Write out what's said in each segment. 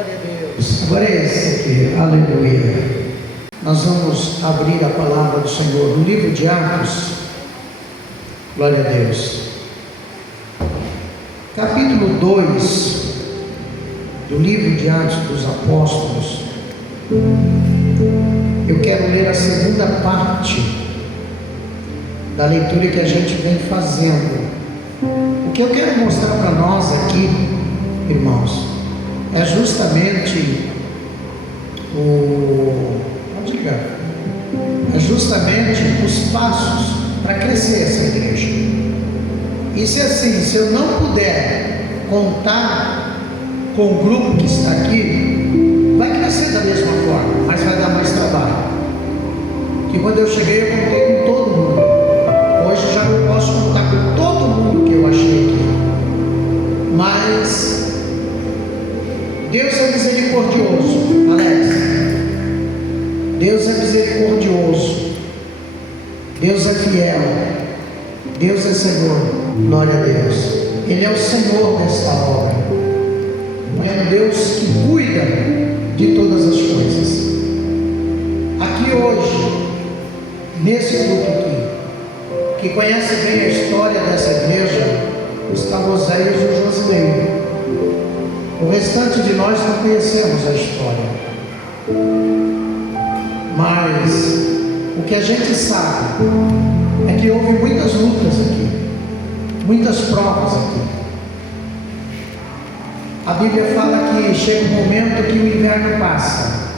Glória a Deus. Agora é esse aqui, aleluia. Nós vamos abrir a palavra do Senhor no livro de Atos. Glória a Deus. Capítulo 2 do livro de Atos dos Apóstolos. Eu quero ler a segunda parte da leitura que a gente vem fazendo. O que eu quero mostrar para nós aqui, irmãos, é justamente os passos para crescer essa igreja. E se assim, se eu não puder contar com o grupo que está aqui, vai crescer da mesma forma, mas vai dar mais trabalho. Que quando eu cheguei, eu contei com todo mundo. Hoje já não posso contar com todo mundo que eu achei aqui, mas Deus é misericordioso, Alex. Deus é misericordioso, Deus é fiel, Deus é Senhor. Glória a Deus. Ele é o Senhor desta obra, é um Deus que cuida de todas as coisas. Aqui hoje, nesse grupo aqui, que conhece bem a história dessa igreja, está Roséias e o Josilei. O restante de nós não conhecemos a história, mas o que a gente sabe é que houve muitas lutas aqui, muitas provas aqui. A Bíblia fala que chega um momento que o inverno passa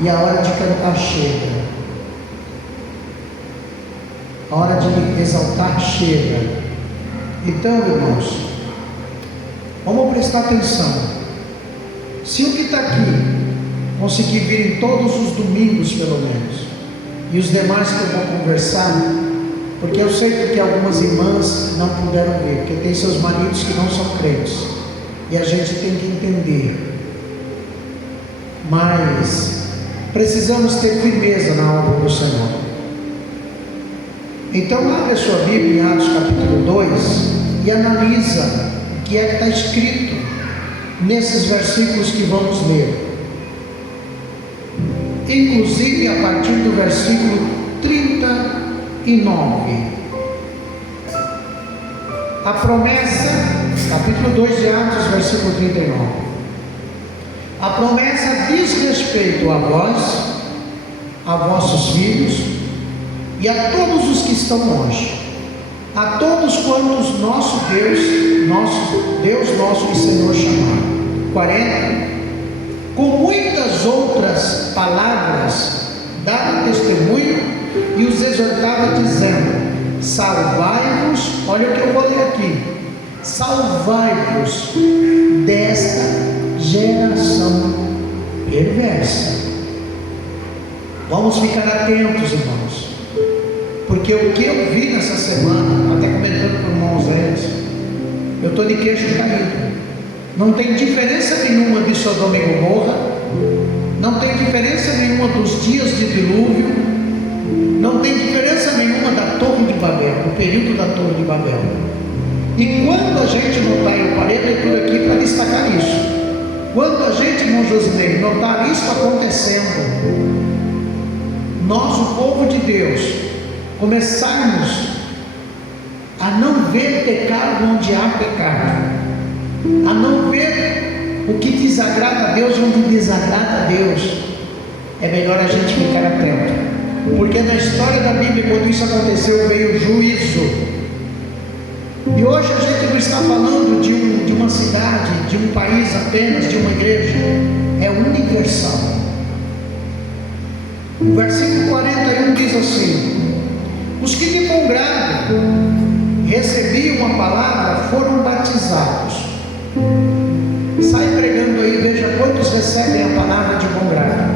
e a hora de cantar chega, a hora de exaltar chega. Então, irmãos, vamos prestar atenção. Se o que está aqui conseguir vir em todos os domingos, pelo menos, e os demais que eu vou conversar, porque eu sei que algumas irmãs não puderam vir, porque tem seus maridos que não são crentes, e a gente tem que entender, mas precisamos ter firmeza na obra do Senhor. Então abre a sua Bíblia em Atos capítulo 2 e analisa o que é que está escrito nesses versículos que vamos ler, inclusive a partir do versículo 39. A promessa, capítulo 2 de Atos, versículo 39. A promessa diz respeito a vós, a vossos filhos e a todos os que estão longe, a todos quantos nosso Deus nosso e Senhor chamar. 40. Com muitas outras palavras dava testemunho e os exortava dizendo: salvai-vos, olha o que eu vou ler aqui, salvai-vos desta geração perversa. Vamos ficar atentos, irmãos, porque o que eu vi nessa semana, até comentando com o irmão Zé, eu estou de queixo caído. Não tem diferença nenhuma de Sodoma e Gomorra, não tem diferença nenhuma dos dias de dilúvio, não tem diferença nenhuma da Torre de Babel, do período da Torre de Babel. E quando a gente notar, eu parei a leitura aqui para destacar isso, quando a gente, irmão Josilei, notar isso acontecendo, nós, o povo de Deus, começarmos a não ver pecado onde há pecado, a não ver o que desagrada a Deus onde desagrada a Deus, é melhor a gente ficar atento, porque na história da Bíblia, quando isso aconteceu, veio o juízo. E hoje a gente não está falando de uma cidade, de um país apenas, de uma igreja, é universal. O versículo 41 diz assim: os que de bom grado recebiam a palavra foram batizados. Sai pregando aí, veja quantos recebem a palavra de bom grado.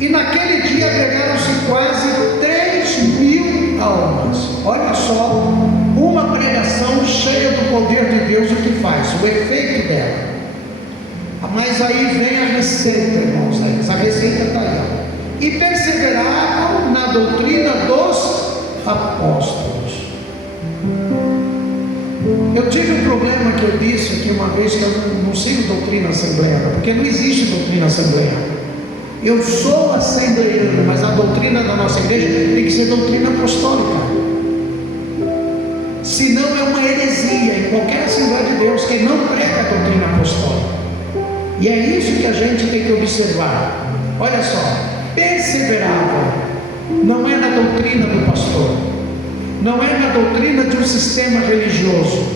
E naquele dia agregaram-se quase 3.000 almas. Olha só, uma pregação cheia do poder de Deus, o que faz, o efeito dela. Mas aí vem a receita, irmãos, a receita está aí. E perseveravam na doutrina dos apóstolos. Eu tive um problema que eu disse aqui uma vez, que eu não sigo doutrina assembleana, porque não existe doutrina assembleana. Eu sou assembleano, mas a doutrina da nossa igreja tem que ser doutrina apostólica. Senão é uma heresia em qualquer Assembleia de Deus que não prega a doutrina apostólica. E é isso que a gente tem que observar. Olha só, perseverável não é na doutrina do pastor, não é na doutrina de um sistema religioso,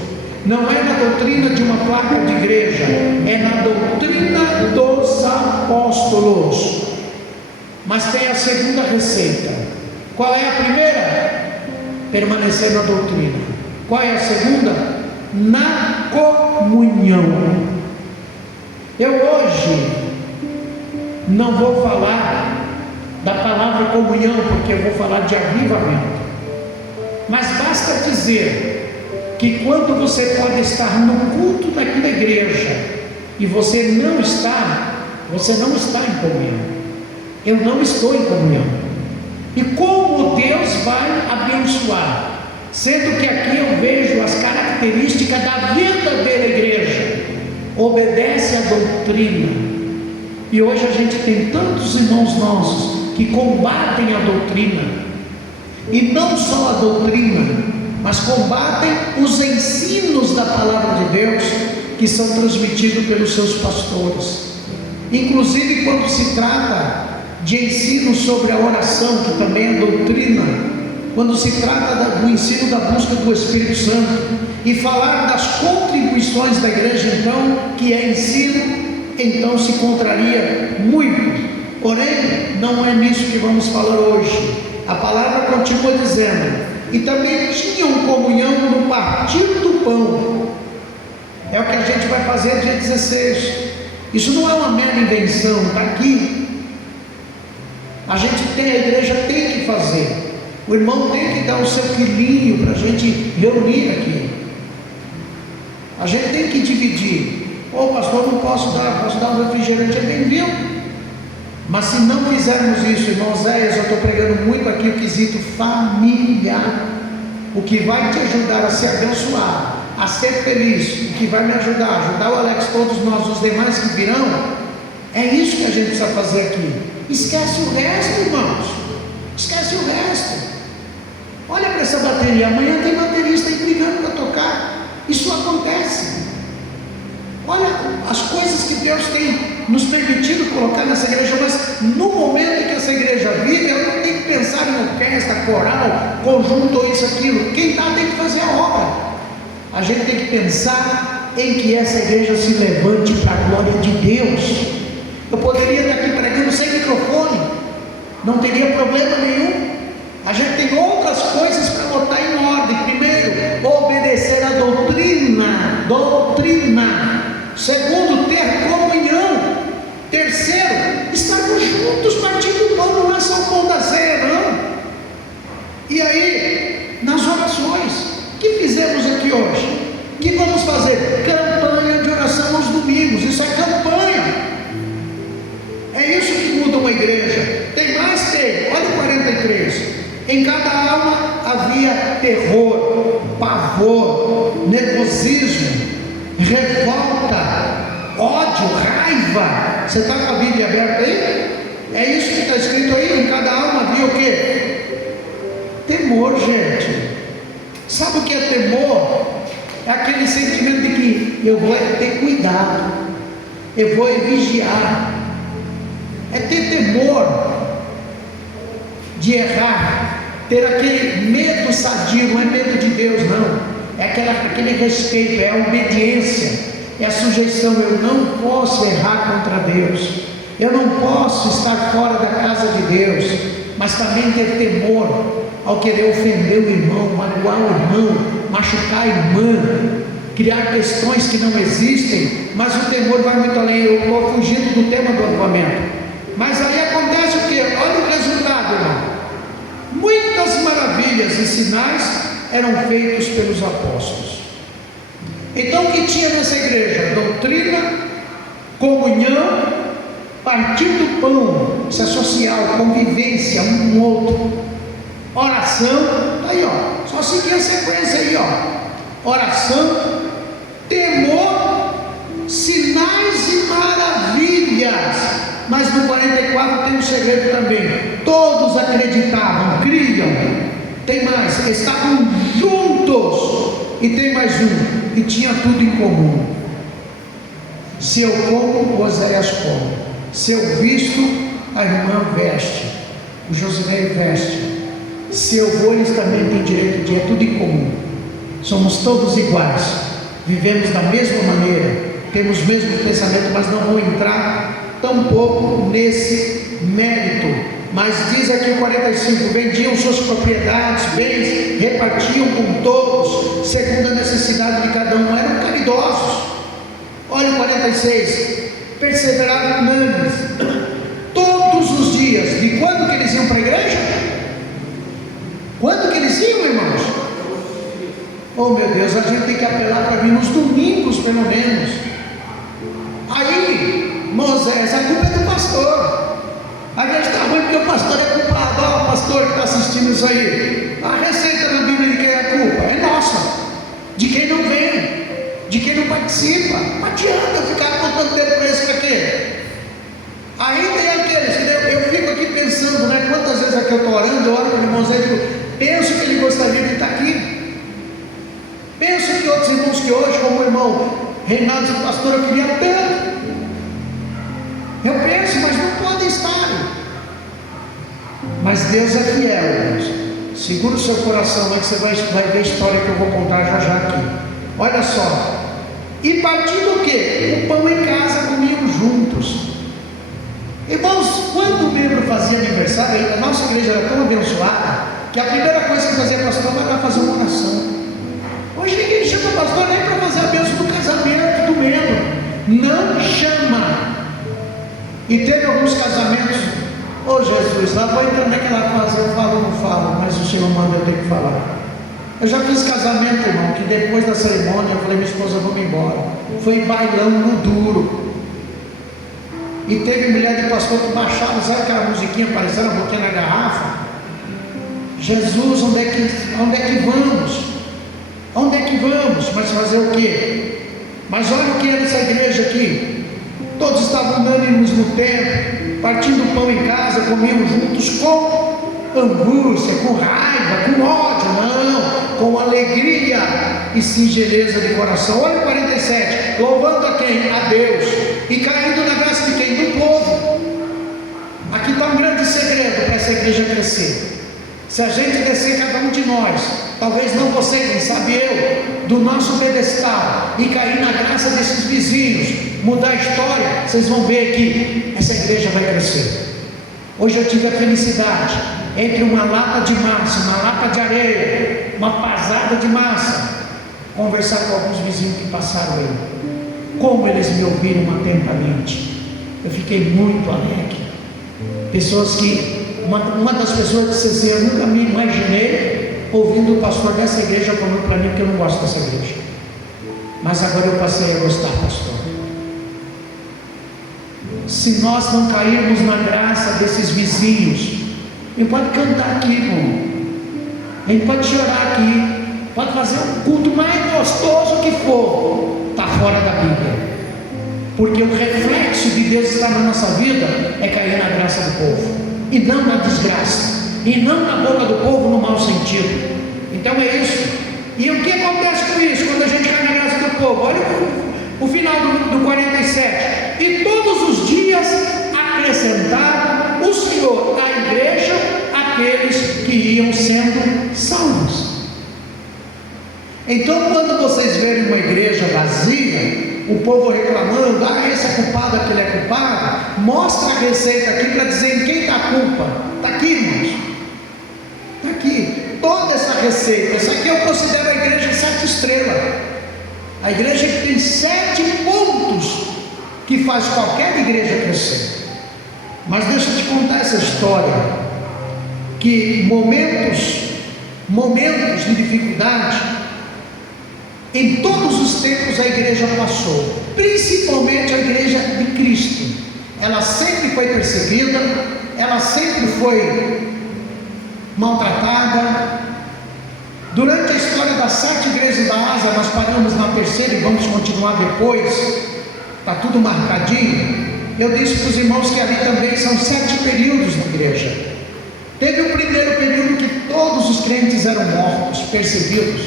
não é na doutrina de uma placa de igreja, é na doutrina dos apóstolos. Mas tem a segunda receita. Qual é a primeira? Permanecer na doutrina. Qual é a segunda? Na comunhão. Eu hoje não vou falar da palavra comunhão, porque eu vou falar de avivamento. Mas basta dizer que quando você pode estar no culto daquela igreja e você não está em comunhão. Eu não estou em comunhão. E como Deus vai abençoar? Sendo que aqui eu vejo as características da verdadeira igreja. Obedece à doutrina. E hoje a gente tem tantos irmãos nossos que combatem a doutrina. E não só a doutrina, mas combatem os ensinos da palavra de Deus que são transmitidos pelos seus pastores. Inclusive quando se trata de ensino sobre a oração, que também é doutrina, quando se trata do ensino da busca do Espírito Santo, e falar das contribuições da igreja, então, que é ensino, então se contraria muito. Porém, não é nisso que vamos falar hoje. A palavra continua dizendo: e também tinham comunhão no partir do pão. É o que a gente vai fazer dia 16. Isso não é uma mera invenção, está aqui. A igreja tem que fazer. O irmão tem que dar o seu quilinho para a gente reunir aqui. A gente tem que dividir. Pastor, não posso dar um refrigerante, é bem-vindo. Mas se não fizermos isso, irmão Zéias, eu estou pregando muito aqui o quesito familiar. O que vai te ajudar a se abençoar, a ser feliz, o que vai me ajudar o Alex, todos nós, os demais que virão, é isso que a gente precisa fazer aqui. Esquece o resto, irmãos. Esquece o resto. Olha para essa bateria. Amanhã tem baterista aí brigando para tocar. Isso acontece. Olha as coisas que Deus tem nos permitido colocar nessa igreja. Mas no momento em que essa igreja vive, ela não tem que pensar em orquestra, coral, conjunto ou isso, aquilo. Quem está tem que fazer a obra. A gente tem que pensar em que essa igreja se levante para a glória de Deus. Eu poderia estar aqui pregando sem microfone, não teria problema nenhum. A gente tem outras coisas para botar em ordem. Primeiro, obedecer a doutrina. Segundo, ter comunhão. Terceiro, estarmos juntos partindo o pão. Não é só o pão da ceia, não. E aí, nas orações, o que fizemos aqui hoje? O que vamos fazer? Campanha de oração aos domingos. Isso é campanha. É isso que muda uma igreja. Tem mais? Tem. Olha o 43. Em cada alma havia terror, pavor, nervosismo, revolta, ódio, raiva. Você está com a Bíblia aberta aí? É isso que está escrito aí. Em cada alma havia o quê? Temor, gente. Sabe o que é temor? É aquele sentimento de que eu vou ter cuidado, eu vou vigiar. É ter temor de errar, ter aquele medo sadio. Não é medo de Deus, não. É aquele respeito, é a obediência, é a sujeição. Eu não posso errar contra Deus, eu não posso estar fora da casa de Deus. Mas também ter temor ao querer ofender o irmão, magoar o irmão, machucar a irmã, criar questões que não existem. Mas o temor vai muito além. Eu estou fugindo do tema do avivamento. Mas aí acontece o que? Olha o resultado, irmão. Muitas maravilhas e sinais eram feitos pelos apóstolos. Então o que tinha nessa igreja? Doutrina, comunhão, partir do pão, isso é social, convivência um com o outro, oração. Aí ó, só seguir a sequência aí ó. oração, temor, sinais e maravilhas. Mas no 44 tem um segredo também: todos acreditavam, criam. Tem mais, estavam juntos. E tem mais um, e tinha tudo em comum. Se eu como, Oséias come. Se eu visto, a irmã veste, o Josinei veste. Se eu vou, eles também têm direito de ir, é tudo em comum. Somos todos iguais, vivemos da mesma maneira, temos o mesmo pensamento, mas não vou entrar tampouco nesse mérito. Mas diz aqui o 45: vendiam suas propriedades, bens, repartiam com todos, segundo a necessidade de cada um, eram caridosos. Olha o 46: perseveraram unânimes, todos os dias. De quando que eles iam para a igreja? Quando que eles iam, irmãos? Oh meu Deus, a gente tem que apelar para vir nos domingos pelo menos. Aí, Moisés, a culpa é do pastor. A gente está ruim porque o pastor é culpado. Ó, o pastor que está assistindo isso aí, a receita na Bíblia de quem é a culpa? É nossa, de quem não vem, de quem não participa. Não adianta ficar contando tempo para esse para quê? Aí tem aqueles que eu fico aqui pensando, né? Quantas vezes aqui eu estou orando, eu oro para o irmãozinho e digo, penso que ele gostaria de estar aqui. Penso que outros irmãos que hoje, como o irmão Reinaldo, o pastor, eu queria tanto. Eu penso, mas não podem estar. Mas Deus é fiel, irmãos. Segura o seu coração, aí que você vai ver a história que eu vou contar já aqui. Olha só. E partindo o quê? O pão em casa comiam juntos. Irmãos, quando o membro fazia aniversário, a nossa igreja era tão abençoada que a primeira coisa que fazia pastor era fazer uma oração. Hoje ninguém chama o pastor nem para fazer a bênção do casamento do membro. Não chama. E teve alguns casamentos, oh Jesus, lá vou entrar naquela fase, eu falo ou não falo, mas o Senhor manda, eu tenho que falar. Eu já fiz casamento, irmão, que depois da cerimônia eu falei, minha esposa, vamos embora. Foi bailão no duro. E teve mulher de pastor que baixava, sabe aquela musiquinha parecendo a boquinha na garrafa? Jesus, onde é que vamos? Onde é que vamos? Mas fazer o quê? Mas olha o que é nessa igreja aqui. Todos estavam unânimes no templo, partindo o pão em casa, comiam juntos com angústia, com raiva, com ódio, não, com alegria e singeleza de coração. Olha o 47, louvando a quem? A Deus, e caindo na graça de quem? Do povo. Aqui está um grande segredo para essa igreja crescer. Se a gente descer, cada um de nós, talvez não você, quem sabe eu, do nosso pedestal e cair na graça desses vizinhos, mudar a história, vocês vão ver que essa igreja vai crescer. Hoje eu tive a felicidade, entre uma lata de massa, uma lata de areia, uma pasada de massa, conversar com alguns vizinhos que passaram aí. Como eles me ouviram atentamente. Eu fiquei muito alegre. Pessoas que uma das pessoas disse assim, eu nunca me imaginei ouvindo o pastor dessa igreja falando para mim que eu não gosto dessa igreja, mas agora eu passei a gostar, pastor. Se nós não cairmos na graça desses vizinhos, a gente pode cantar aqui, irmão, a gente pode chorar aqui, pode fazer um culto mais gostoso que for, está fora da Bíblia, porque o reflexo de Deus estar na nossa vida é cair na graça do povo, e não na desgraça, e não na boca do povo no mau sentido. Então é isso. E o que acontece com isso quando a gente cai na graça do povo? Olha o final do 47. E todos os dias acrescentava o Senhor à igreja aqueles que iam sendo salvos. Então quando vocês verem uma igreja vazia, o povo reclamando, esse é culpado, aquele é culpado, mostra a receita aqui para dizer em quem está a culpa. Está aqui, irmãos, está aqui, toda essa receita. Essa aqui eu considero a igreja 7 estrelas, a igreja que tem 7 pontos que faz qualquer igreja crescer. Mas deixa eu te contar essa história, que momentos de dificuldade, em todos os tempos a igreja passou, principalmente a igreja de Cristo. Ela sempre foi perseguida, ela sempre foi maltratada, Durante a história das 7 igrejas da Ásia, nós paramos na terceira e vamos continuar depois, está tudo marcadinho. Eu disse para os irmãos que ali também são 7 períodos na igreja. Teve o primeiro período que todos os crentes eram mortos, perseguidos,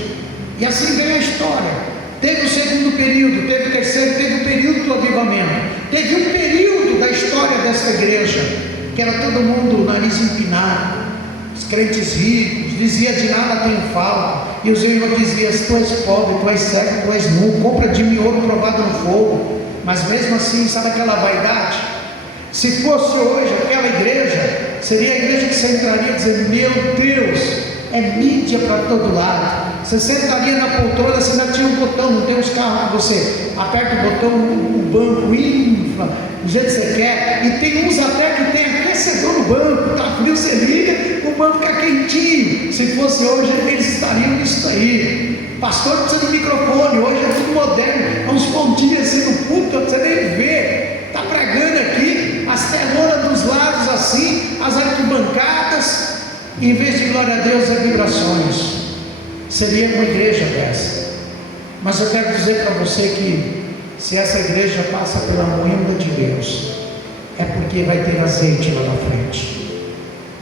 e assim vem a história. Teve o segundo período, teve o terceiro, teve o período do avivamento. Teve um período da história dessa igreja, que era todo mundo nariz empinado, os crentes ricos, dizia de nada tenho falta, e os irmãos diziam, tu és pobre, tu és cego, tu és nu, compra de mim ouro provado no fogo. Mas mesmo assim, sabe aquela vaidade? Se fosse hoje aquela igreja, seria a igreja que você entraria dizendo, meu Deus, é mídia para todo lado. Você sentaria na poltrona, você ainda tinha um botão, não tem uns carros que você aperta o botão, o banco infla, do jeito que você quer, e tem uns até que tem aquecedor no banco, está frio, você liga, o banco fica quentinho. Se fosse hoje, eles estariam nisso aí. Pastor precisa de microfone, hoje é tudo moderno, uns pontinhos assim no púlpito, você nem vê, está pregando aqui, as telonas dos lados assim, as arquibancadas, em vez de glória a Deus, é vibrações. Seria uma igreja dessa. Mas eu quero dizer para você que se essa igreja passa pela moenda de Deus, é porque vai ter azeite lá na frente.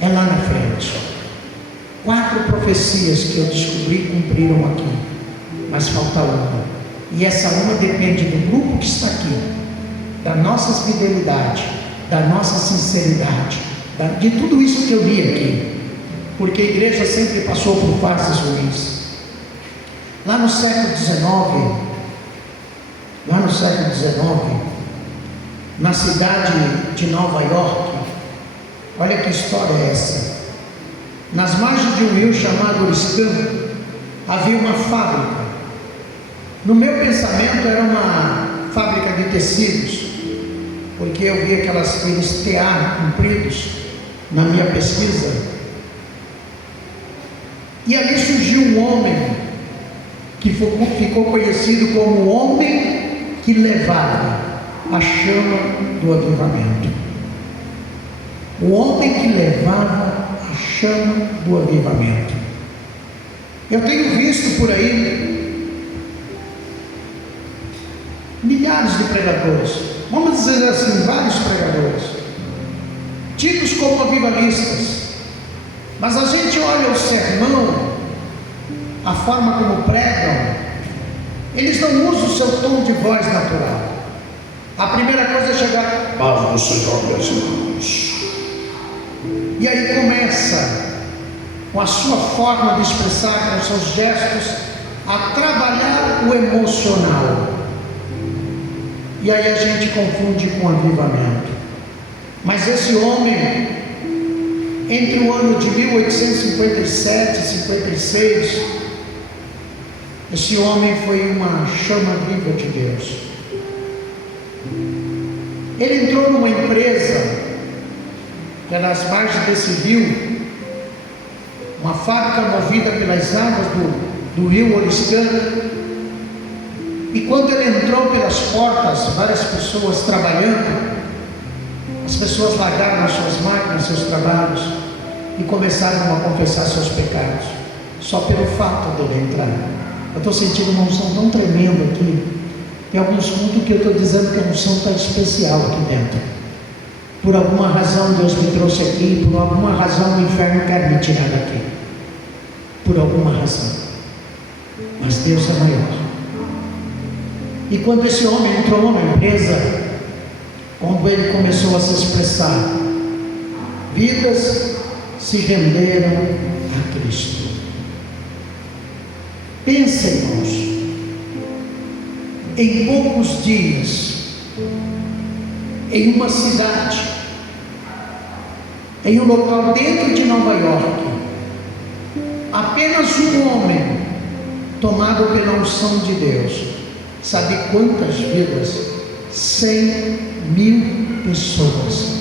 É lá na frente. 4 profecias que eu descobri cumpriram aqui, mas falta uma. E essa uma depende do grupo que está aqui, da nossa fidelidade, da nossa sinceridade, de tudo isso que eu li aqui. Porque a igreja sempre passou por fases ruins. Lá no século XIX, na cidade de Nova York, olha que história é essa. Nas margens de um rio chamado Oriscan, havia uma fábrica. No meu pensamento era uma fábrica de tecidos, porque eu vi aqueles tear compridos na minha pesquisa. E ali surgiu um homem que ficou conhecido como o homem que levava a chama do avivamento. O homem que levava a chama do avivamento. Eu tenho visto por aí milhares de pregadores, vamos dizer assim, vários pregadores, tidos como avivalistas. Mas a gente olha o sermão, a forma como pregam, eles não usam o seu tom de voz natural. A primeira coisa é chegar, paz do Senhor, meus irmãos. E aí começa, com a sua forma de expressar, com os seus gestos, a trabalhar o emocional. E aí a gente confunde com avivamento. Mas esse homem, entre o ano de 1857 e 56, esse homem foi uma chama viva de Deus. Ele entrou numa empresa que era às margens desse rio, uma fábrica movida pelas águas do rio Oriscan. E quando ele entrou pelas portas, várias pessoas trabalhando, as pessoas largaram as suas máquinas, seus trabalhos, e começaram a confessar seus pecados, só pelo fato de ele entrar. Eu estou sentindo uma unção tão tremenda aqui. Tem alguns cultos que eu estou dizendo que a unção está especial aqui dentro. Por alguma razão Deus me trouxe aqui, por alguma razão o inferno quer me tirar daqui. Por alguma razão. Mas Deus é maior. E quando esse homem entrou na empresa, quando ele começou a se expressar, vidas se renderam a Cristo. Pensa, irmãos, em poucos dias, em uma cidade, em um local dentro de Nova York, apenas um homem tomado pela unção de Deus, sabe quantas vidas? 100.000 pessoas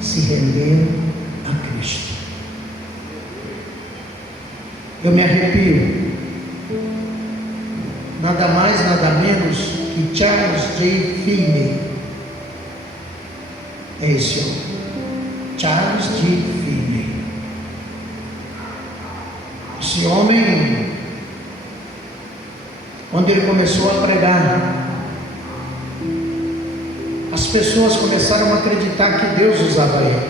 se renderam a Cristo. Eu me arrepio. Nada mais, nada menos que Charles J. Finney. É esse homem, Charles J. Finney. Esse homem Quando ele começou a pregar, as pessoas começaram a acreditar que Deus usava ele.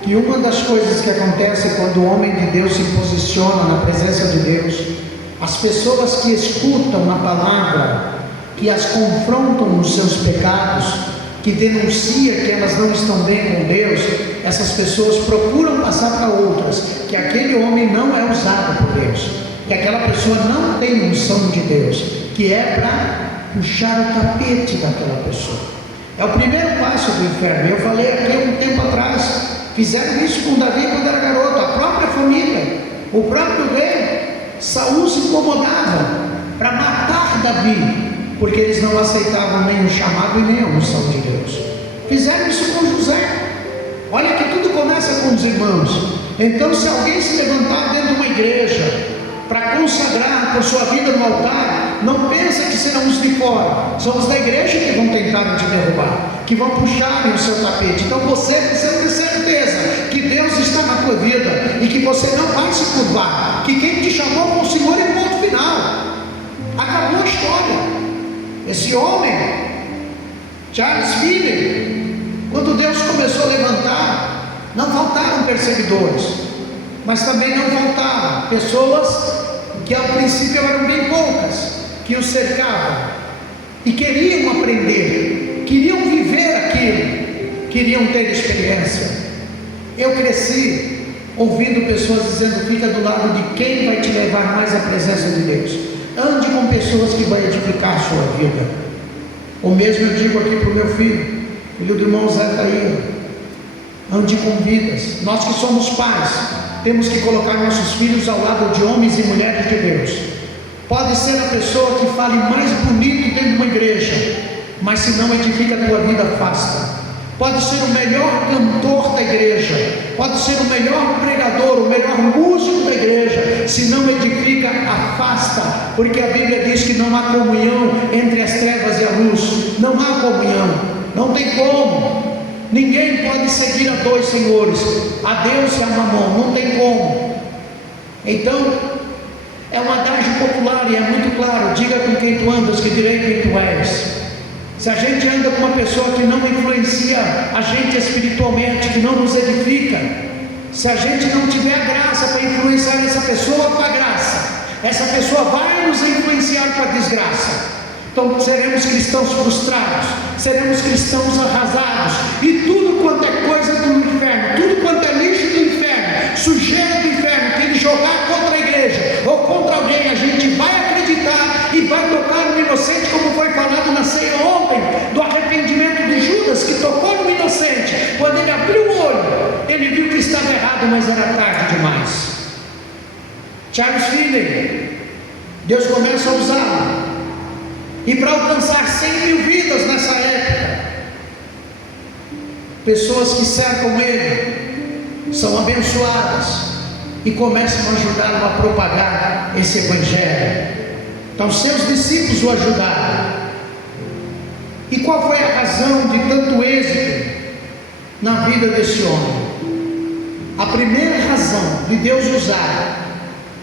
Que uma das coisas que acontece quando o homem de Deus se posiciona na presença de Deus, as pessoas que escutam a palavra, que as confrontam nos seus pecados, que denunciam que elas não estão bem com Deus, essas pessoas procuram passar para outras que aquele homem não é usado por Deus, que aquela pessoa não tem unção de Deus, que é para puxar o tapete daquela pessoa. É o primeiro passo do inferno. Eu falei aqui há um tempo atrás, fizeram isso com Davi quando era garoto, a própria família, o próprio rei Saul se incomodava para matar Davi, porque eles não aceitavam nem o chamado e nem a unção de Deus. Fizeram isso com José. Olha que tudo começa com os irmãos. Então, se alguém se levantar dentro de uma igreja para consagrar por sua vida no altar, não pensa que serão os de fora, são os da igreja que vão tentar te derrubar, que vão puxar o seu tapete. Então você precisa ter certeza que Deus está na tua vida e que você não vai se curvar, que quem te chamou foi o Senhor e ponto final. Acabou a história. Esse homem, Charles Finney, quando Deus começou a levantar, não faltaram perseguidores, mas também não faltaram pessoas que ao princípio eram bem poucas, que o cercavam e queriam aprender, queriam viver aquilo, queriam ter experiência. Eu cresci ouvindo pessoas dizendo: fica do lado de quem vai te levar mais à presença de Deus. Ande com pessoas que vão edificar a sua vida. O mesmo eu digo aqui para o meu filho do irmão Zé Taíra: ande com vidas. Nós que somos pais, temos que colocar nossos filhos ao lado de homens e mulheres de Deus. Pode ser a pessoa que fale mais bonito dentro de uma igreja, mas se não edifica a tua vida, afasta. Pode ser o melhor cantor da igreja, pode ser o melhor pregador, o melhor músico da igreja, se não edifica, afasta, porque a Bíblia diz que não há comunhão entre as trevas e a luz. Não há comunhão, não tem como. Ninguém pode seguir a dois senhores, a Deus e a Mamon, não tem como. Então, é um adágio popular e é muito claro: diga com quem tu andas, que direi quem tu és. Se a gente anda com uma pessoa que não influencia a gente espiritualmente, que não nos edifica, se a gente não tiver a graça para influenciar essa pessoa com a graça, essa pessoa vai nos influenciar com a desgraça. Então seremos cristãos frustrados, seremos cristãos arrasados, e tudo quanto é coisa do inferno, tudo quanto é lixo do inferno, sujeira do inferno, que ele jogar contra a igreja ou contra alguém, a gente vai acreditar e vai tocar no inocente, como foi falado na ceia ontem, do arrependimento de Judas, que tocou no inocente. Quando ele abriu o olho, ele viu que estava errado, mas era tarde demais. Charles Finney, Deus começa a usá-lo, e para alcançar 100.000 vidas nessa época, pessoas que cercam ele são abençoadas e começam a ajudá-lo a propagar esse evangelho. Então seus discípulos o ajudaram. E qual foi a razão de tanto êxito na vida desse homem? A primeira razão de Deus usar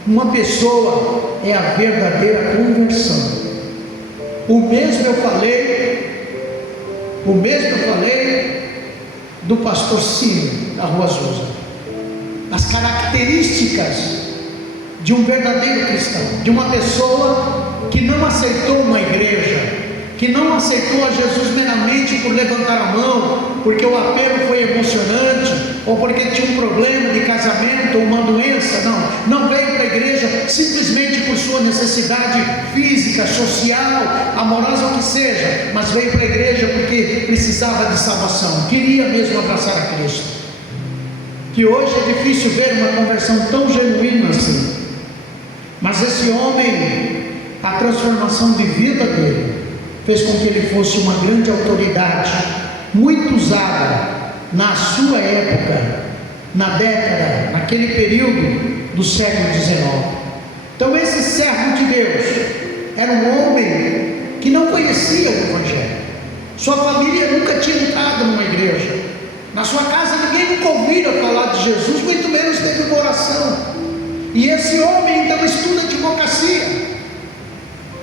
uma pessoa é a verdadeira conversão. O mesmo eu falei do pastor Ciro da Rua Azusa. As características de um verdadeiro cristão, de uma pessoa que não aceitou uma igreja, que não aceitou a Jesus meramente por levantar a mão, porque o apelo foi emocionante, ou porque tinha um problema de casamento ou uma doença. Não veio para a igreja simplesmente por sua necessidade física, social, amorosa, o que seja, mas veio para a igreja porque precisava de salvação, queria mesmo abraçar a Cristo. Que hoje é difícil ver uma conversão tão genuína assim, mas esse homem, a transformação de vida dele fez com que ele fosse uma grande autoridade, muito usada na sua época, naquele período do século XIX. Então esse servo de Deus era um homem que não conhecia o Evangelho, sua família nunca tinha entrado numa igreja, na sua casa ninguém nunca ouvira falar de Jesus, muito menos teve uma oração. E esse homem então estuda advocacia,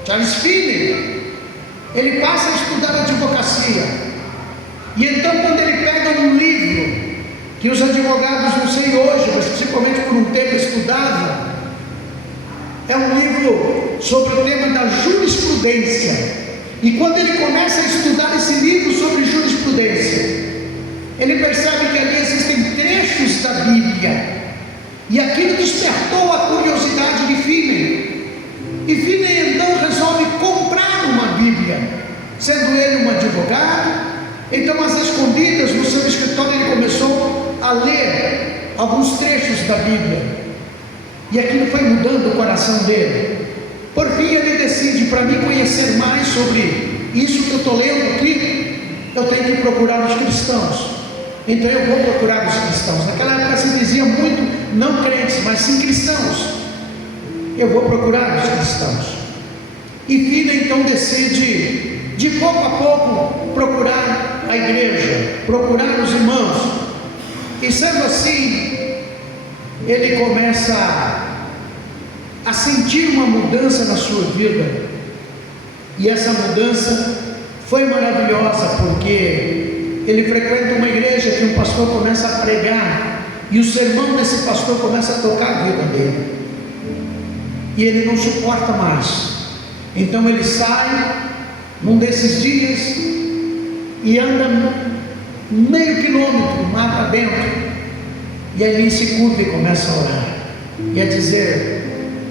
Charles Finney, ele passa a estudar advocacia, e então quando ele pega um livro, que os advogados, não sei hoje, mas principalmente por um tempo estudavam, é um livro sobre o tema da jurisprudência, e quando ele começa a estudar esse livro sobre jurisprudência, ele percebe que ali existem trechos da Bíblia, e aquilo despertou a curiosidade de Finney, e Finney então resolve comprar uma Bíblia, sendo ele um advogado. Então, às escondidas, no seu escritório, ele começou a ler alguns trechos da Bíblia, e aquilo foi mudando o coração dele. Por fim, ele decide: para mim conhecer mais sobre isso que eu estou lendo aqui, eu tenho que procurar os cristãos. Então eu vou procurar os cristãos. Naquela época se dizia muito não crentes, mas sim cristãos. Eu vou procurar os cristãos. E Finney então decide, de pouco a pouco, procurar a igreja, procurar os irmãos. E sendo assim, ele começa a sentir uma mudança na sua vida. E essa mudança foi maravilhosa, porque ele frequenta uma igreja que um pastor começa a pregar, e o sermão desse pastor começa a tocar a vida dele, e ele não suporta mais. Então ele sai num desses dias e anda meio quilômetro mata dentro, e ali se curva e começa a orar e a dizer: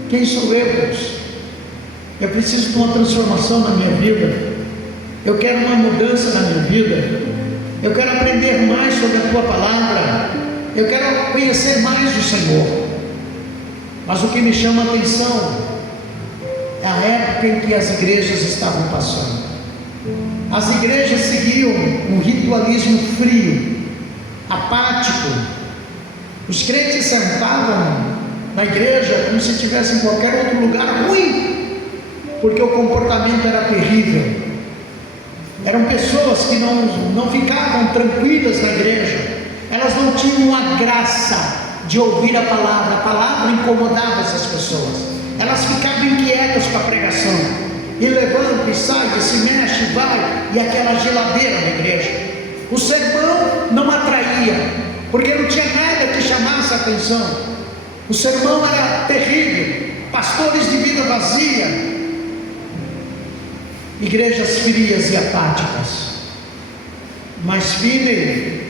quem sou eu, Deus? Eu preciso de uma transformação na minha vida, eu quero uma mudança na minha vida, eu quero aprender mais sobre a Tua Palavra, eu quero conhecer mais o Senhor. Mas o que me chama a atenção é a época em que as igrejas estavam passando. As igrejas seguiam um ritualismo frio, apático. Os crentes sentavam na igreja como se estivessem em qualquer outro lugar ruim, porque o comportamento era terrível. Eram pessoas que não ficavam tranquilas na igreja, elas não tinham a graça de ouvir a palavra incomodava essas pessoas, elas ficavam inquietas com a pregação, e levanta e sai, e se mexe, vai, e aquela geladeira na igreja. O sermão não atraía, porque não tinha nada que chamasse a atenção. O sermão era terrível, pastores de vida vazia, igrejas frias e apáticas. Mas Finney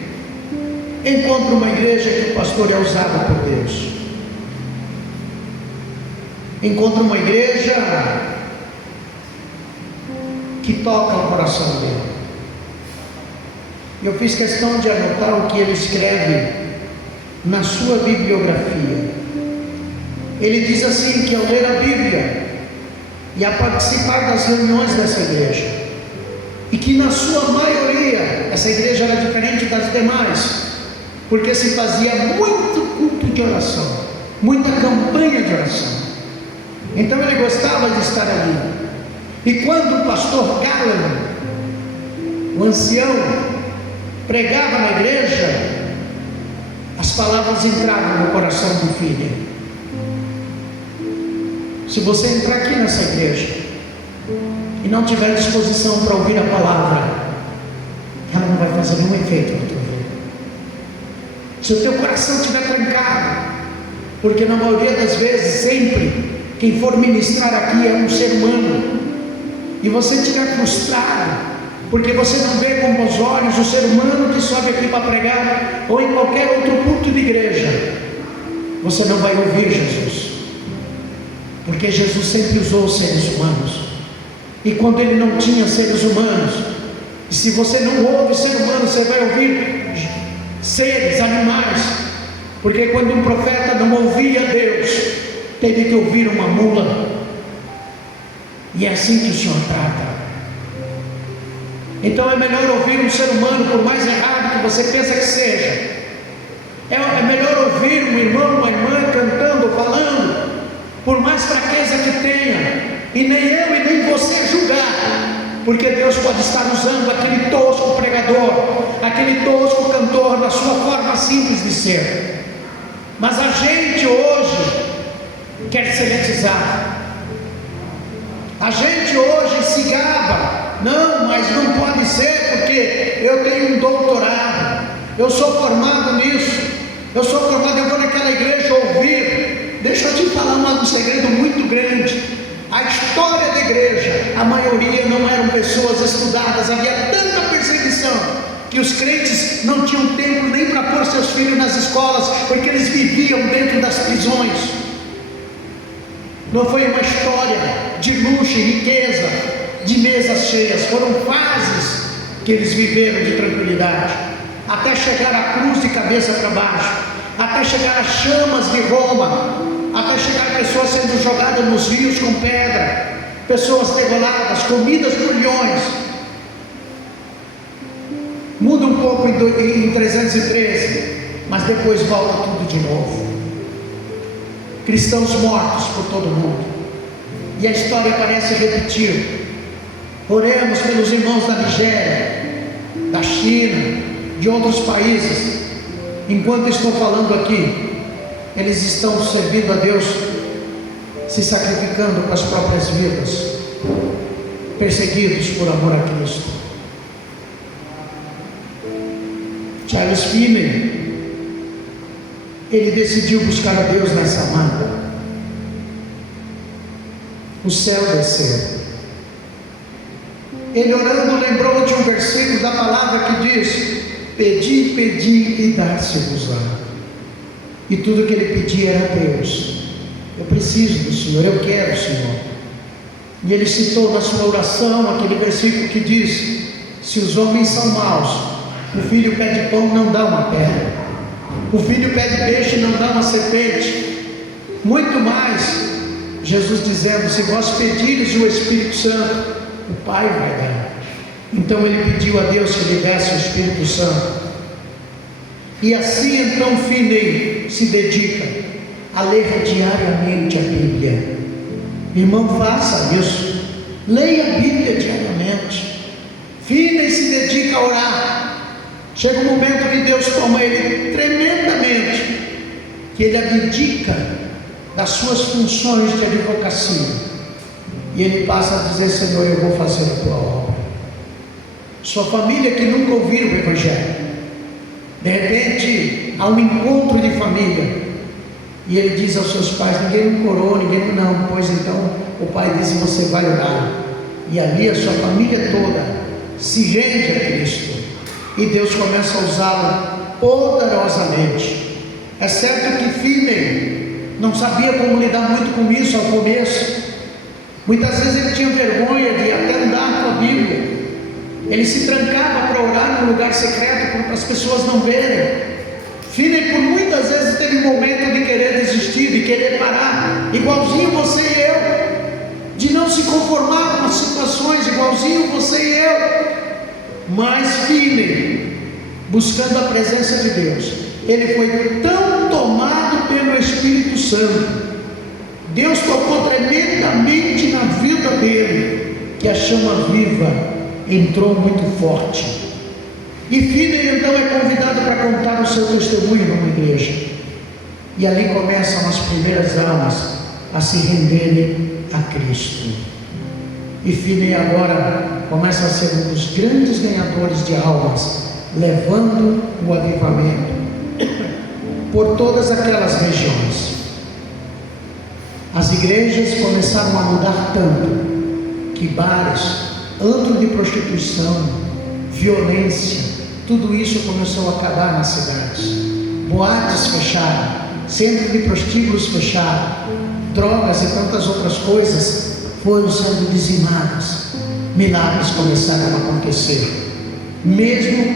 encontra uma igreja que o pastor é usado por Deus, encontra uma igreja que toca o coração dele. Eu fiz questão de anotar o que ele escreve na sua bibliografia. Ele diz assim, que ao ler a Bíblia e a participar das reuniões dessa igreja, e que na sua maioria essa igreja era diferente das demais, porque se fazia muito culto de oração, muita campanha de oração. Então ele gostava de estar ali. E quando o pastor Garland, o ancião, pregava na igreja, as palavras entravam no coração do filho. Se você entrar aqui nessa igreja e não tiver disposição para ouvir a palavra, ela não vai fazer nenhum efeito na tua vida. Se o teu coração estiver trancado, porque na maioria das vezes, sempre, quem for ministrar aqui é um ser humano, e você estiver frustrado, porque você não vê com bons olhos o ser humano que sobe aqui para pregar, ou em qualquer outro culto de igreja, você não vai ouvir Jesus, porque Jesus sempre usou os seres humanos, e quando ele não tinha seres humanos, e se você não ouve ser humano, você vai ouvir seres, animais, porque quando um profeta não ouvia Deus, teve que ouvir uma mula, e é assim que o Senhor trata. Então é melhor ouvir um ser humano, por mais errado que você pensa que seja. É melhor ouvir um irmão, uma irmã cantando, falando, por mais fraqueza que tenha, e nem eu e nem você julgar, porque Deus pode estar usando aquele tosco pregador, aquele tosco cantor, na sua forma simples de ser. Mas a gente hoje quer ser elitizado, A gente hoje se gaba, não, mas não pode ser porque eu tenho um doutorado, eu sou formado nisso, eu sou formado, eu vou naquela igreja ouvir. Deixa eu te falar um segredo muito grande. A história da igreja, a maioria não eram pessoas estudadas, havia tanta perseguição que os crentes não tinham tempo nem para pôr seus filhos nas escolas, porque eles viviam dentro das prisões. Não foi uma história de luxo e riqueza, de mesas cheias, foram fases que eles viveram de tranquilidade, até chegar à cruz de cabeça para baixo, até chegar às chamas de Roma, até chegar pessoas sendo jogadas nos rios com pedra, pessoas degoladas, comidas por leões. Muda um pouco em 313, mas depois volta tudo de novo. Cristãos mortos por todo mundo, e a história parece repetir. Oremos pelos irmãos da Nigéria, da China, de outros países. Enquanto estou falando aqui, eles estão servindo a Deus, se sacrificando com as próprias vidas, perseguidos por amor a Cristo. Charles Finney, ele decidiu buscar a Deus nessa mata. O céu desceu. Ele orando lembrou de um versículo da palavra que diz: pedi, pedi e dar-se-vos-á. E tudo que ele pedia era a Deus. Eu preciso do Senhor, eu quero o Senhor. E ele citou na sua oração aquele versículo que diz: se os homens são maus, o filho pede pão, não dá uma pedra. O filho pede peixe, não dá uma serpente. Muito mais, Jesus dizendo: se vós pedires o Espírito Santo, o Pai vai dar. Então ele pediu a Deus que lhe desse o Espírito Santo. E assim então Finney se dedica a ler diariamente a Bíblia. Irmão, faça isso. Leia a Bíblia diariamente. Finney se dedica a orar. Chega um momento que Deus toma ele tremendamente, que ele abdica das suas funções de advocacia, e ele passa a dizer: Senhor, eu vou fazer a tua obra. Sua família que nunca ouviram o Evangelho, de repente há um encontro de família, e ele diz aos seus pais: ninguém me corou, ninguém não. Pois então o pai diz: você vai orar. E ali a sua família toda se rende a Cristo, e Deus começa a usá-lo poderosamente. É certo que Finney não sabia como lidar muito com isso ao começo. Muitas vezes ele tinha vergonha de até andar com a Bíblia. Ele se trancava para orar num lugar secreto para as pessoas não verem. Finney por muitas vezes teve um momento de querer desistir, de querer parar, igualzinho você e eu, de não se conformar com as situações, igualzinho você e eu. Mas Finney, buscando a presença de Deus, ele foi tão tomado pelo Espírito Santo, Deus tocou tremendamente na vida dele, que a chama viva entrou muito forte. E Finney então é convidado para contar o seu testemunho numa igreja, e ali começam as primeiras almas a se renderem a Cristo. E Finney agora começa a ser um dos grandes ganhadores de almas, levando o avivamento por todas aquelas regiões. As igrejas começaram a mudar tanto que bares, antro de prostituição, violência, tudo isso começou a acabar nas cidades. Boates fecharam, centros de prostíbulos fecharam, drogas e tantas outras coisas foram sendo dizimadas. Milagres começaram a acontecer, mesmo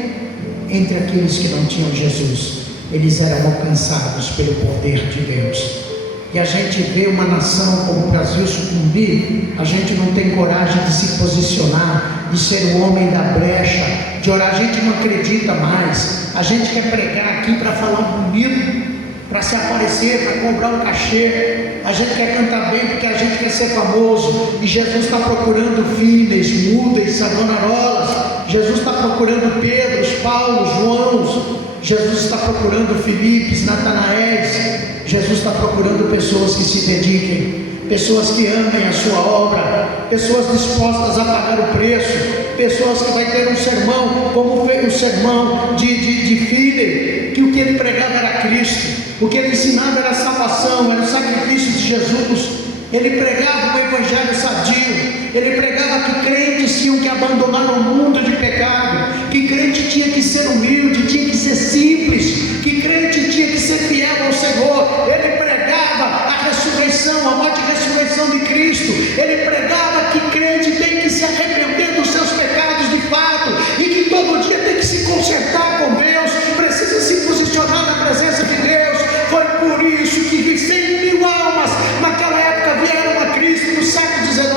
entre aqueles que não tinham Jesus. Eles eram alcançados pelo poder de Deus. E a gente vê uma nação como o Brasil sucumbir, a gente não tem coragem de se posicionar, de ser o homem da brecha, de orar. A gente não acredita mais. A gente quer pregar aqui para falar bonito, para se aparecer, para cobrar um cachê. A gente quer cantar bem porque a gente quer ser famoso. E Jesus está procurando Finneys, Moody's, Savonarolas. Jesus está procurando Pedros, Paulo, Joãos. Jesus está procurando Filipes, Natanaéis. Jesus está procurando pessoas que se dediquem pessoas que amem a sua obra, pessoas dispostas a pagar o preço, pessoas que vai ter um sermão, como foi o sermão de Filemon, que o que ele pregava era Cristo, o que ele ensinava era a salvação, era o sacrifício de Jesus. Ele pregava o evangelho sadio, ele pregava que crentes tinham que abandonar o mundo de pecado, que crente tinha que ser humilde, tinha que ser simples, que crente tinha que ser fiel ao Senhor. Ele pregava a ressurreição, a morte e ressurreição de Cristo. Ele pregava que crente tem que se arrepender dos seus pecados de fato, e que todo dia tem que se consertar com Deus, precisa se posicionar na presença de Deus. Foi por isso que 100.000 almas naquela época vieram a Cristo no século XIX,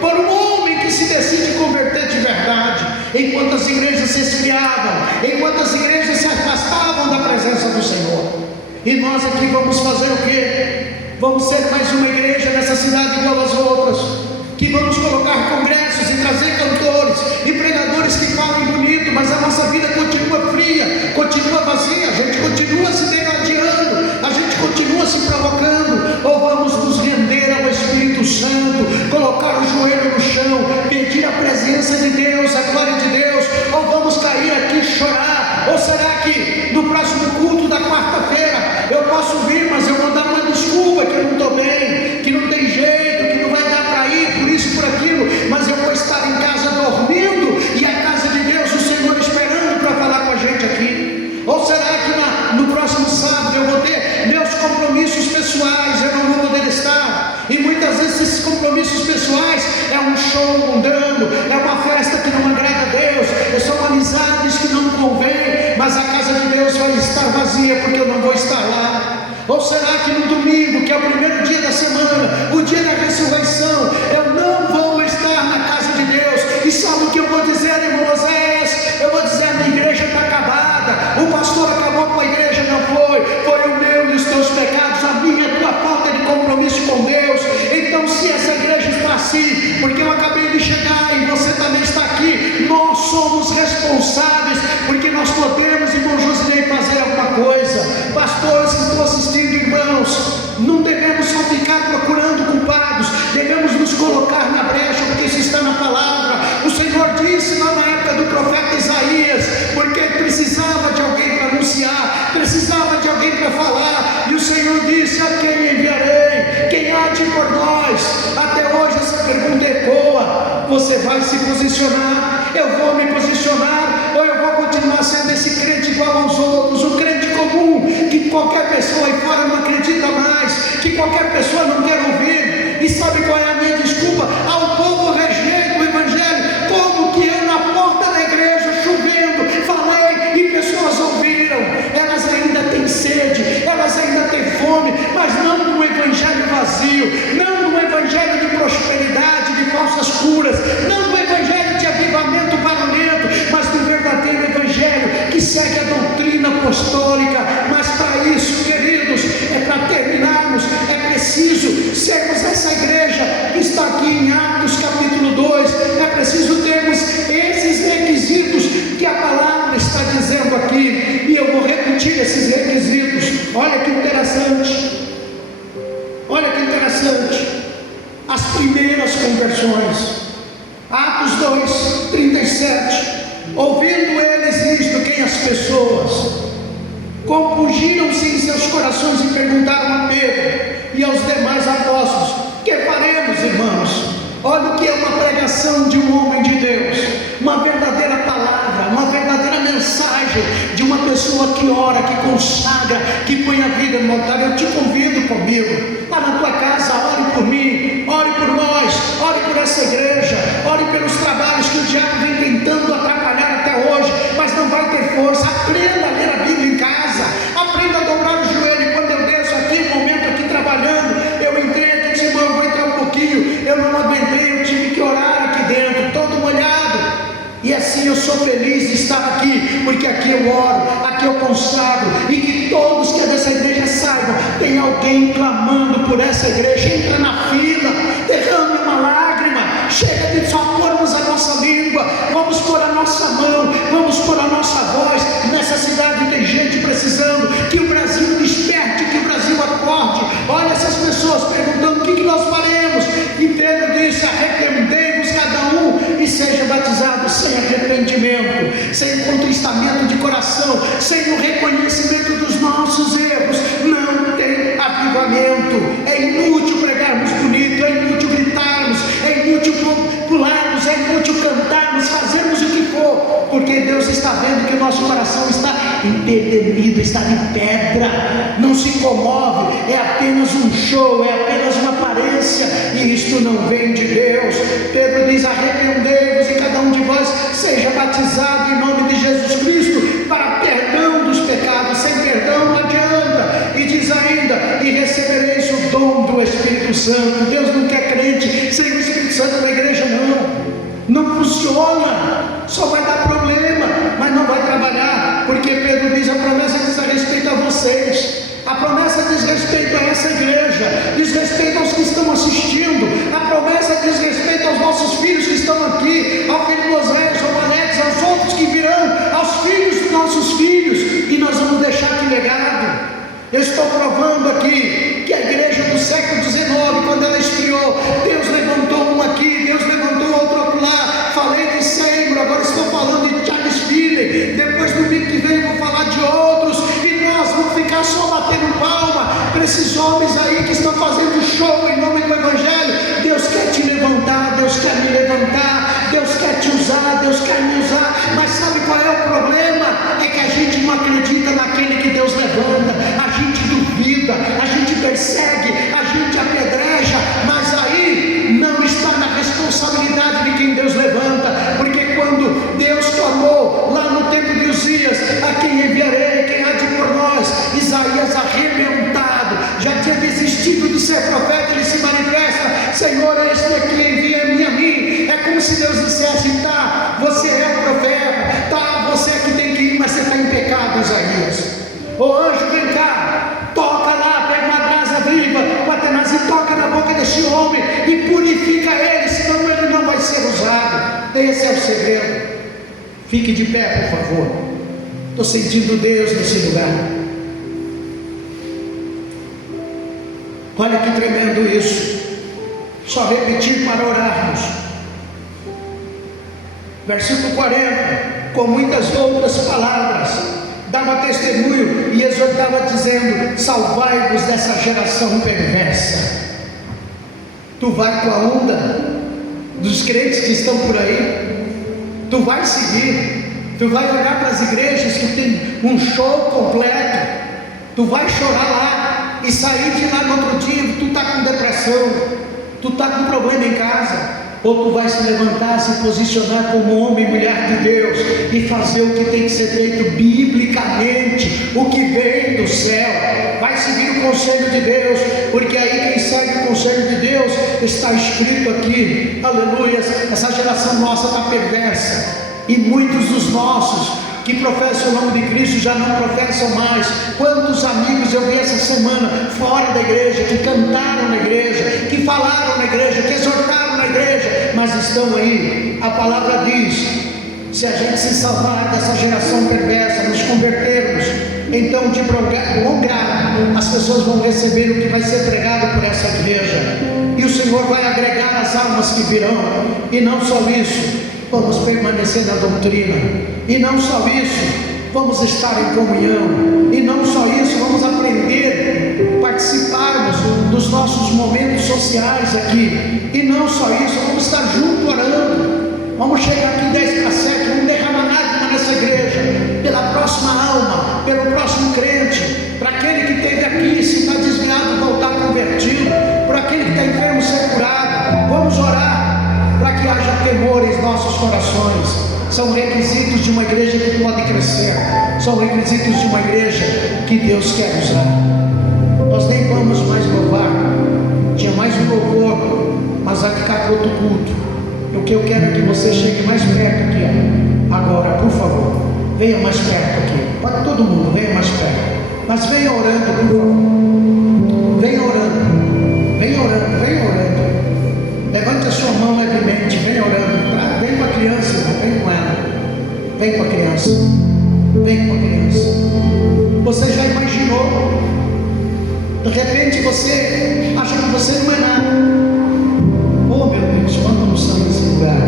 por um homem que se decide converter de verdade. Enquanto as igrejas se esfriavam, enquanto as igrejas se afastavam da presença do Senhor. E nós aqui vamos fazer o quê? Vamos ser mais uma igreja nessa cidade igual às outras, que vamos colocar congressos e trazer cantores e pregadores que falem bonito, mas a nossa vida continua fria, continua vazia, a gente continua se degradando, a gente continua se provocando. Ou vamos nos render ao Espírito Santo, colocar o joelho no chão, pedir a presença de Deus, a glória de Deus? Ou vamos cair aqui e chorar? Ou será que no próximo culto da quarta-feira eu posso vir, mas eu vou dar uma desculpa que eu não estou bem, que não tem jeito, que não vai dar para ir, por isso, por aquilo, mas eu vou estar em casa dormindo, e a casa de Deus, o Senhor esperando para falar com a gente aqui? Ou será que no próximo sábado eu vou ter meus compromissos pessoais, eu não vou poder estar? E muitas vezes esses compromissos pessoais é um show mundano, é uma festa que não agrada a Deus, são amizades que não convêm, mas a casa de Deus vai estar vazia porque eu não vou estar lá. Ou será que no domingo, que é o primeiro dia da semana, o dia da ressurreição, eu não vou estar na casa de Deus? E sabe o que eu vou dizer, irmão Oséias? Eu vou dizer: a minha igreja está acabada, o pastor acabou com a igreja. Não foi, foi o meu e os teus pecados, a minha e a tua falta de compromisso com Deus. Então, se essa igreja está assim, porque eu acabei de chegar e você também está aqui, nós somos responsáveis, porque nós podemos, irmão Josinei, fazer alguma coisa. Pastores que estão assistindo, irmãos, não devemos só ficar procurando culpados, devemos nos colocar na brecha, porque isso está na palavra. O Senhor disse lá na época do profeta Isaías, porque precisava de alguém para anunciar, precisava de alguém para falar, e o Senhor disse: a quem enviarei? Quem há de ir por nós? Até hoje essa pergunta ecoa. Você vai se posicionar? Eu vou me posicionar? Ou eu vou continuar sendo esse crente igual aos outros, um crente comum, que qualquer pessoa aí fora não acredita mais, que qualquer pessoa não quer ouvir? E sabe qual é a minha desculpa? Ao povo rejeita o evangelho. Como que eu na porta da igreja, chovendo, falei e pessoas ouviram? Elas ainda têm sede, elas ainda têm fome, mas não no evangelho vazio, não no evangelho de prosperidade, de falsas curas, não no evangelho de avivamento barulhento, mas no verdadeiro evangelho que segue a doutrina apostólica. Mas para isso, queridos, é para terminarmos, é preciso sermos essa igreja que está aqui em Atos capítulo 2, é preciso termos esses requisitos que a palavra está dizendo aqui, e eu vou repetir esses requisitos. Olha que interessante, olha que interessante, as primeiras conversões. Atos 2, 37, ouvindo eles isto, quem? As pessoas compungiram-se em seus corações e perguntaram a Pedro e aos demais apóstolos: que faremos, irmãos? Olha o que é uma pregação de um homem de Deus, uma verdadeira palavra, uma verdadeira mensagem de uma pessoa que ora, que consagra, que põe a vida no altar. Eu te convido comigo, lá na tua casa, ore por mim, ore por nós, ore por essa igreja, ore pelos trabalhos que o diabo vem tentando atrapalhar até hoje, mas não vai ter força. Aprenda a ler a Bíblia em casa, aprenda a dobrar o joelho. Quando eu desço aqui, um momento aqui trabalhando, eu entrei aqui e disse: irmão, eu vou entrar um pouquinho, eu não aguentei, eu tive que orar aqui dentro, todo molhado. E assim eu sou feliz de estar aqui, porque aqui eu oro, aqui eu consagro, e que todos que é dessa igreja saibam: tem alguém clamando por essa igreja. Entra na fila, derrame uma lágrima, chega de só pormos a nossa língua, vamos pôr a nossa mão, vamos pôr a nossa voz. Nessa cidade tem gente precisando, que o Brasil desperte, que o Brasil acorde. Olha essas pessoas perguntando: o que nós faremos? sem o contristamento de coração, sem o reconhecimento dos nossos erros, não tem avivamento. É inútil pregarmos bonito, é inútil gritarmos, é inútil pularmos, é inútil cantarmos, fazermos o que for, porque Deus está vendo que o nosso coração está empedernido, está de pedra, não se comove, é apenas um show, é apenas uma aparência, e isto não vem de Deus. Pedro diz: arrependei-vos e cada um de vós seja batizado em nome de Jesus Cristo para perdão dos pecados. Sem perdão não adianta. E diz ainda: e recebereis o dom do Espírito Santo. Deus não quer crente sem o Espírito Santo na igreja, não funciona, só vai dar problema, mas não vai trabalhar, porque Pedro diz: a promessa diz a respeito a vocês, a promessa diz respeito a essa igreja, diz respeito aos que estão assistindo, a promessa diz respeito aos nossos filhos que estão aqui, ao filho de Moisés, ao Alex, aos outros que virão, aos filhos dos nossos filhos, e nós vamos deixar que legado. Eu estou provando aqui que a igreja do século XIX, quando ela esfriou, Deus levantou um aqui, Deus levantou outro lá. Falei de Seymour, agora estou falando de Charles Finney, depois do domingo que vem eu vou falar de outros, e nós vamos ficar só batendo palma para esses homens aí que estão fazendo show em nome do Evangelho. Deus quer te levantar, Deus quer me levantar, Deus quer te usar, Deus quer me usar, mas sabe qual é o problema? É que a gente não acredita naquele que Deus levanta, a gente duvida, a gente persegue, a gente apedreja, mas aí não está na responsabilidade de quem Deus levanta, porque quando Deus clamou lá no tempo de Uzias: a quem enviarei, quem há de por nós? Isaías, arrebentado, já tinha desistido de ser profeta, ele se manifesta: Senhor, este aqui, envia-me a mim. É como se Deus dissesse: tá, você é o profeta, tá, você é que tem que ir, mas você está em pecado, Isaías. Ô anjo, vem cá, toca lá, pega uma brasa viva, Satanás, e toca na boca desse homem e purifica ele, senão ele não vai ser usado. Esse é o segredo. Fique de pé, por favor. Estou sentindo Deus nesse lugar. Olha que tremendo isso. Só repetir para orarmos. Versículo 40: com muitas outras palavras dava testemunho e exortava, dizendo: salvai-vos dessa geração perversa. Tu vai com a onda dos crentes que estão por aí, tu vai seguir, tu vai olhar para as igrejas que tem um show completo, tu vai chorar lá e sair de lá no outro dia, tu está com depressão, tu está com problema em casa. Ou tu vai se levantar, se posicionar como homem e mulher de Deus e fazer o que tem que ser feito biblicamente, o que vem do céu. Vai seguir o conselho de Deus, porque aí quem segue o conselho de Deus está escrito aqui, aleluia. Essa geração nossa está perversa, e muitos dos nossos que professam o nome de Cristo já não professam mais. Quantos amigos eu vi essa semana fora da igreja, que cantaram na igreja, que falaram na igreja, que exortaram na igreja, mas estão aí. A palavra diz: se a gente se salvar dessa geração perversa, nos convertermos, então de bom grado as pessoas vão receber o que vai ser pregado por essa igreja, e o Senhor vai agregar as almas que virão. E não só isso, vamos permanecer na doutrina, e não só isso, vamos estar em comunhão, e não só isso, vamos aprender, participarmos dos nossos momentos sociais aqui, e não só isso, vamos estar junto orando. Vamos chegar aqui 10 para 7, vamos derramar lágrimas nessa igreja, pela próxima alma, pelo próximo crente, para aquele que esteve aqui, se está desviado, voltar convertido, para aquele que está enfermo, ser curado. Vamos orar para que haja temor em nossos corações. São requisitos de uma igreja que pode crescer, são requisitos de uma igreja que Deus quer usar. Nós nem vamos mais louvar, tinha mais um louvor, mas vai ficar para outro culto. O que eu quero é que você chegue mais perto aqui, ó. Agora, por favor, venha mais perto aqui. Pode todo mundo, venha mais perto, mas venha orando, por favor. Venha orando, venha orando, venha orando. Levante a sua mão levemente, venha orando. Vem com a criança, vem com ela. Vem com a criança, vem com a criança. Você já imaginou? De repente você acha que você não é nada. Oh meu Deus, quanta unção nesse lugar.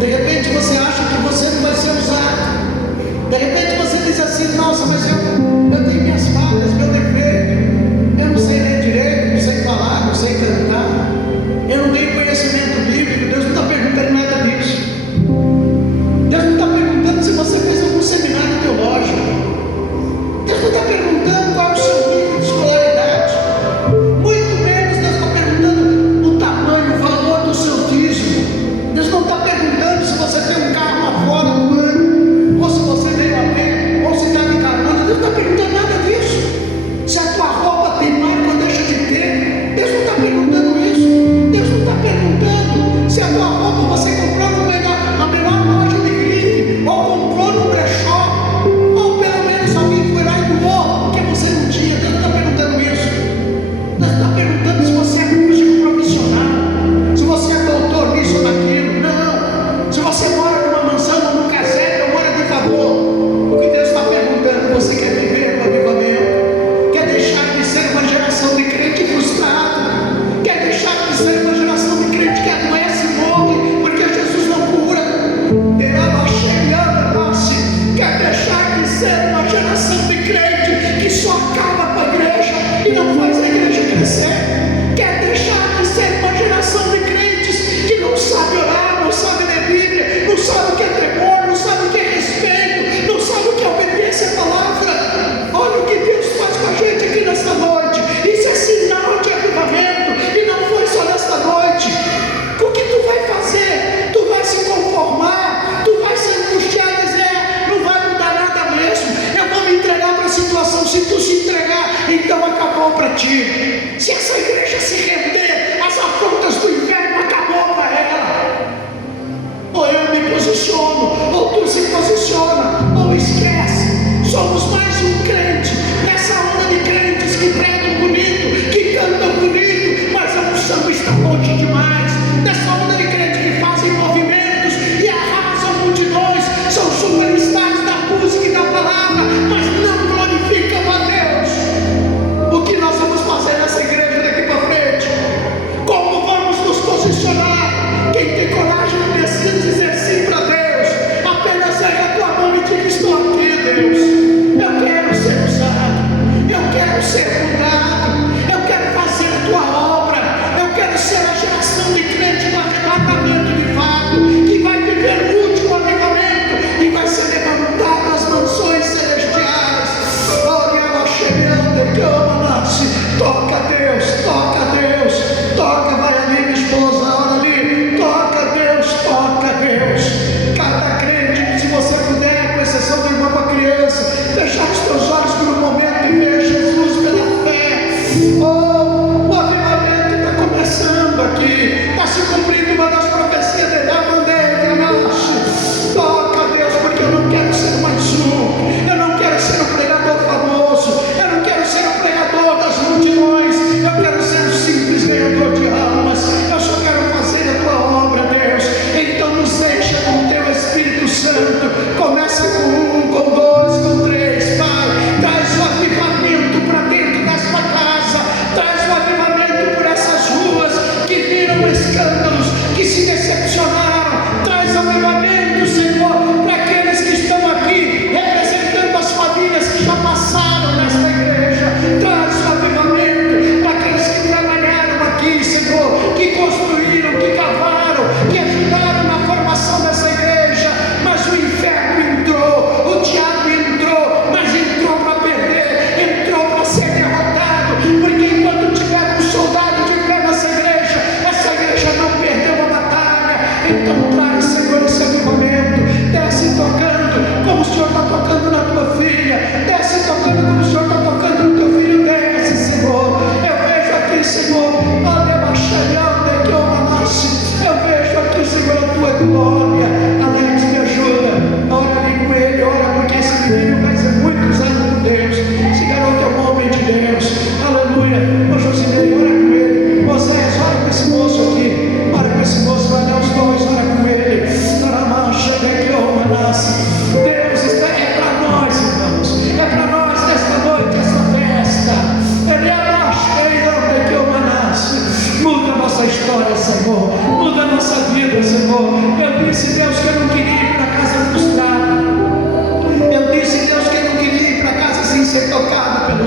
De repente você acha que você não vai ser usado.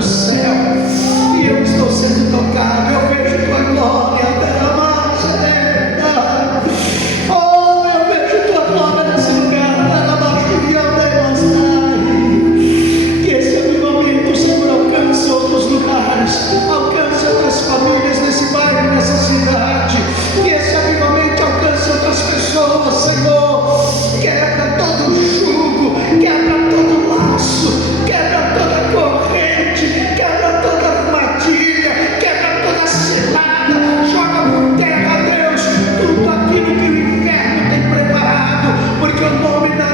no céu, e eu estou sendo tocado. Eu vejo tua glória, oh, eu vejo tua glória nesse lugar. Que esse avivamento, Senhor, alcance outros lugares, alcance outras famílias nesse bairro, nessa cidade. Que esse avivamento alcance outras pessoas, Senhor. Quebra todo jugo, quebra todo laço, quebra toda corrente, quebra toda armadilha, quebra toda cilada, joga por terra, Deus, tudo aquilo que o inferno tem preparado, porque o nome da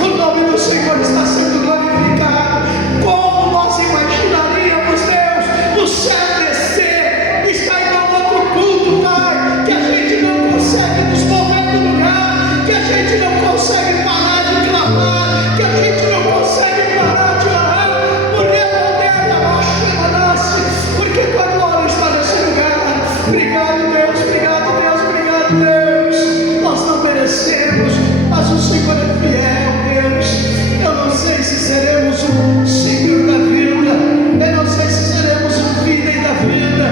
o nome do Senhor está sendo glorificado. Como nós imaginaríamos, Deus, o céu descer, está em um outro culto, Pai, que a gente não consegue nos mover do lugar, que a gente não consegue parar de clamar, que a gente não consegue parar de orar, porque tua glória está nesse lugar. Obrigado, Deus, obrigado, Deus, obrigado, Deus. Nós não merecemos, mas o Senhor é fiel, Deus. Eu não sei se seremos um Senhor da vida, eu não sei se seremos um líder da vida,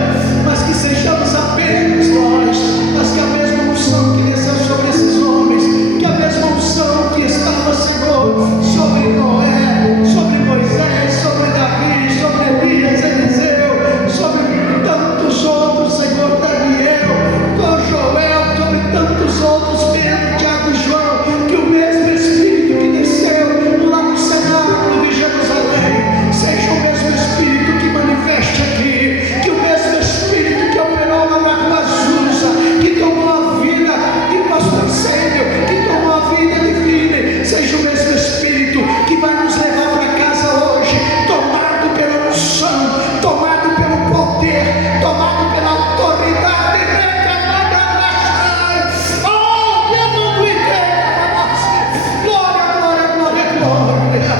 mas que sejamos apenas nós, mas que a mesma unção que desceu sobre esses homens, que a mesma unção que estava, Senhor, sobre Noé, sobre Moisés, sobre Davi, sobre Elias, Eliseu, sobre tantos outros, Senhor, Daniel, Joel, sobre tantos outros, Pedro, Tiago e João, que o mesmo Espírito que desceu lá no cenáculo de Jerusalém seja o mesmo Espírito que manifeste aqui, que o mesmo Espírito que operou lá na rua Azusa, que tomou a vida de pastor Sêmio, que tomou a vida de Vini, seja o mesmo Espírito que vai nos levar para casa hoje, tomado pela unção, tomado pelo poder, tomado pela autoridade. Oh, meu mundo inteiro! Glória, glória, glória, glória!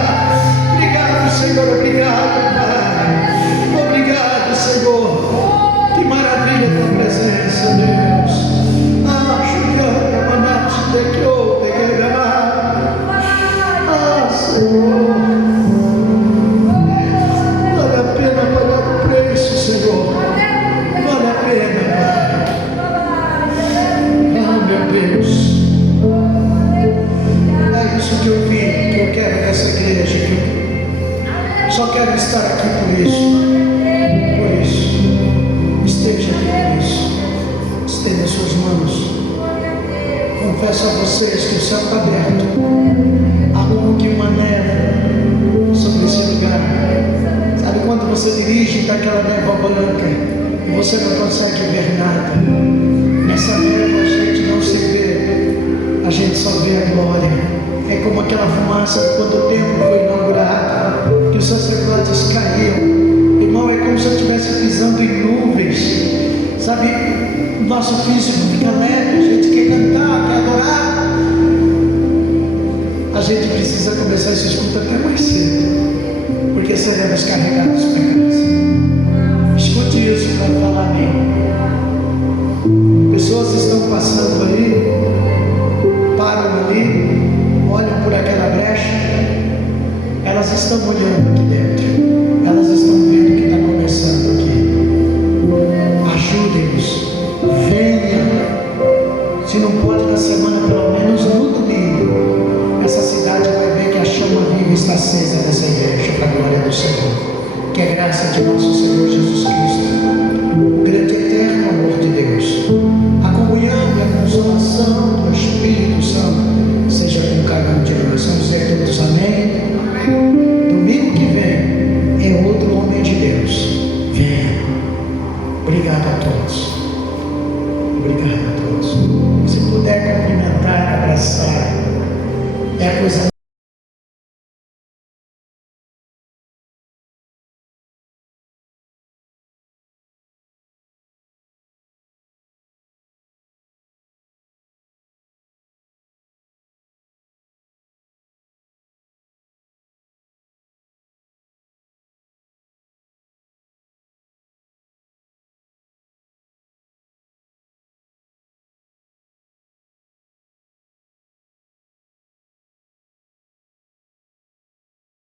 Obrigado, Senhor, obrigado, Pai. Obrigado, Senhor. Que maravilha a tua presença, Deus. Ah, Juliana, Manaus, Dequeu, Dequeirá. Ah, Senhor. Vale a pena pagar o preço, Senhor. Vale a pena, Pai. Ah, meu Deus. É isso que eu vi, que eu quero nessa igreja, que eu só quero estar aqui por isso. Por isso. Esteja aqui por isso. Estenda as suas mãos. Confesso a vocês que o céu está aberto. Há como que uma névoa sobre esse lugar. Sabe quando você dirige daquela névoa branca e você não consegue ver nada? Nessa névoa a gente não se vê, a gente só vê a glória. É como aquela fumaça quando o templo foi inaugurado, que os sacerdotes caíam. Irmão, é como se eu estivesse pisando em nuvens. Sabe, o nosso físico fica leve, a gente quer cantar, quer adorar. A gente precisa começar esse estudo até mais cedo, porque seremos carregados para casa. Escute isso para falar amém. Pessoas estão passando ali, param ali, olham por aquela brecha, elas estão olhando aqui dentro, elas estão vendo o que está começando aqui. Ajudem-nos, venha. Se não pode na semana, pelo menos no domingo, essa cidade vai ver que a chama viva está acesa nessa igreja, para a glória do Senhor. Que a graça de nosso Senhor Jesus Cristo, o grande e eterno amor de Deus, a comunhão e a consolação do Espírito Santo seja com cada um de nós. Vamos dizer todos amém? Domingo que vem é outro homem de Deus. Venha. Obrigado a todos. Obrigado a todos. Se puder cumprimentar, abraçar, é a coisa